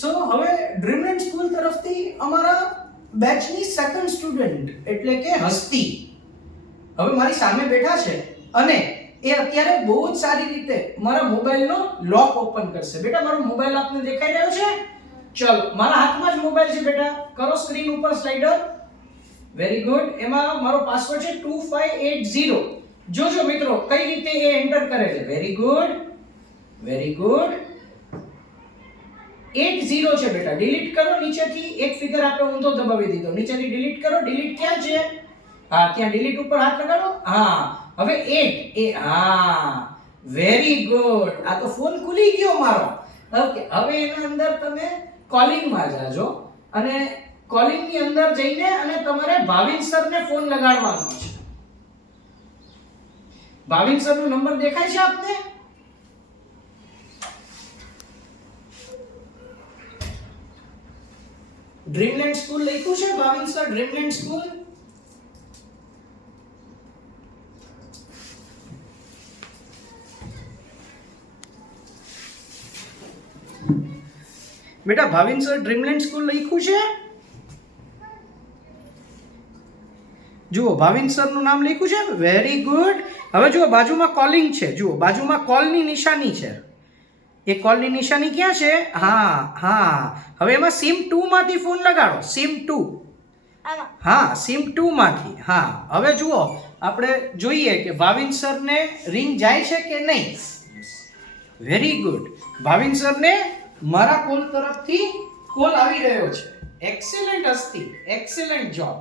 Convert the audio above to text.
સો હવે Dreamland school તરફથી અમારા બેચની સેકન્ડ સ્ટુડન્ટ એટલે કે હસ્તી હવે મારી સામે બેઠા છે અને એ અત્યારે બહુ જ સારી રીતે મારા મોબાઈલનો લોક ઓપન કરશે. બેટા મારો મોબાઈલ આપને દેખાઈ રહ્યો છે? ચલો મારા હાથમાં જ મોબાઈલ છે બેટા, કરો સ્ક્રીન ઉપર સ્લાઇડર. Very good. એમાં મારો પાસવર્ડ છે 2580. જોજો મિત્રો કઈ રીતે એ એન્ટર કરે છે. Very good, very good. 80 છે બેટા. ડિલીટ કરો નીચેથી, એક ફિગર આપણે ઊંધો દબાવી દીધો. નીચેથી ડિલીટ કરો. ડિલીટ ક્યાં છે? હા ત્યાં ડિલીટ ઉપર હાથ લગાડો. હા હવે 8 એ હા વેરી ગુડ. આ તો ફોન ખુલી ગયો મારો. ઓકે હવે એના અંદર તમે કોલિંગ માં જાજો અને કોલિંગ ની અંદર જઈને અને તમારે ભાવિન સર ને ફોન લગાડવાનો છે. ભાવિન સર નો નંબર દેખાય છે આપને? ડ્રીમલેન્ડ સ્કૂલ લખ્યું છે ભાવિન સર? ડ્રીમલેન્ડ સ્કૂલ બેટા ભાવિન સર ડ્રીમલેન્ડ સ્કૂલ લખ્યું છે? જુઓ ભાવિન સર નું નામ લખ્યું છે. Very good. હવે જુઓ બાજુમાં કોલિંગ છે. જુઓ બાજુમાં કોલની નિશાની છે. એ કોલની નિશાની ક્યાં છે? હા હા હવે એમાં સિમ 2 માંથી ફોન લગાડો. સિમ 2. હા સિમ 2 માંથી. હા હવે જુઓ આપણે જોઈએ કે ભાવિન સર ને રિંગ જાય છે કે નહીં. Very good. ભાવિન સર ને મારા કોલ તરફથી કોલ આવી રહ્યો છે. એક્સેલન્ટ હસ્તી, એક્સેલન્ટ જોબ.